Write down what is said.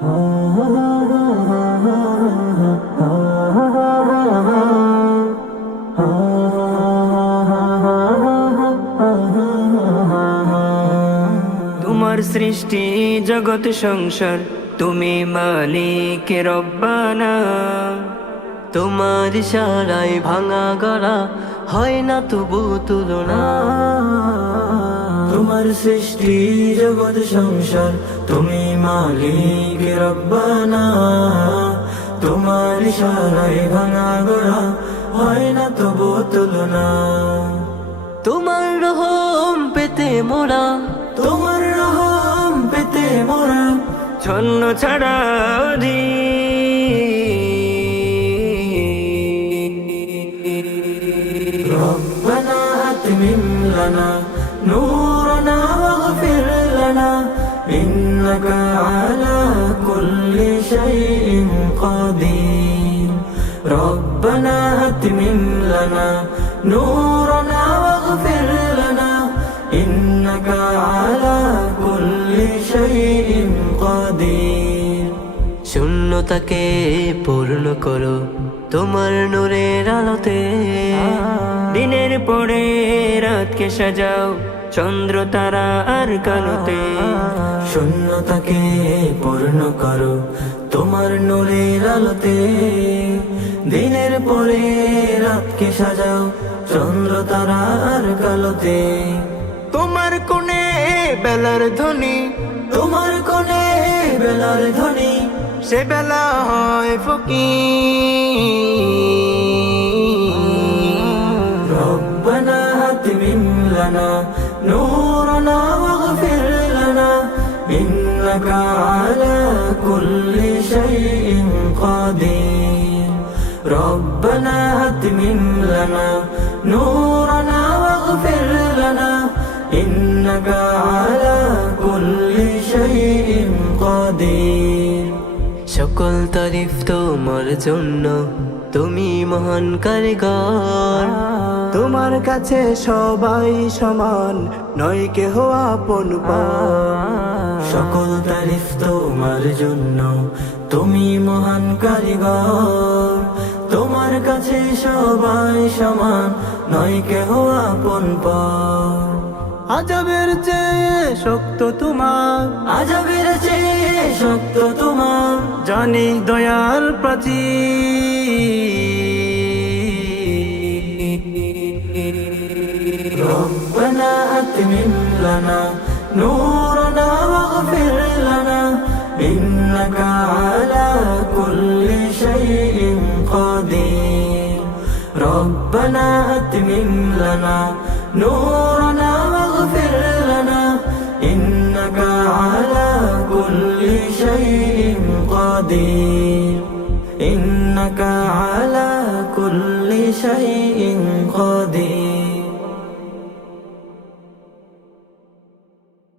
তোমার সৃষ্টি জগৎ সংসার, তুমি মালিক রব্বানা। তোমার ইশারায় ভাঙা গড়া হয় না তবু তুলনা। তোমার সৃষ্টি জগৎ সংসার, তুমি মালিক রব্বানা। তোমার ইশারায় ভাঙা গড়া হয় না তবু তুলনা। তোমার রহম পেতে মোরা, তোমার রহম পেতে মোরা ছন্ন ছাড়া ربنا أتمم لنا نورنا واغفر لنا إنك على كل شيء قدير. ربنا أتمم لنا نورنا واغفر لنا إنك على كل شيء قدير. শূন্যতাকে পূর্ণ করো তোমার নূরের আলোতে। দিনের পরে রাতকে সাজাও চন্দ্র তারা আর কালোতে। শূন্যতাকে পূর্ণ করো তোমার নূরের আলোতে। দিনের পরে রাতকে সাজাও চন্দ্র তারা আর কালোতে। তোমার কোণে বেলার ধ্বনি, তোমার কোণে বেলার ধ্বনি সে বেলা হয় ফকির। ربنا أتمم لنا نورنا واغفر لنا إنك على كل شيء قدير. ربنا أتمم لنا نورنا واغفر لنا إنك على كل شيء قدير. সকল তারিফ তোমার জন্য, তুমি মহান কারিগর। তোমার কাছে সবাই সমান, নয় কেহ আপন পর। সকল তারিফ তোমার জন্য, তুমি মহান কারিগর। তোমার কাছে সবাই সমান, নয় কেহ আপন পর। আজবের চেয়ে শক্ত তোমার, আজবের চেয়ে শক্ত তোমার জানি দয়ার প্রাচীর। ربنا أتمم لنا نورنا واغفر لنا إنك على كل شيء قدير. ربنا أتمم لنا نورنا واغفر لنا إنك على كل شيء قدير. إنك على كل شيء قدير.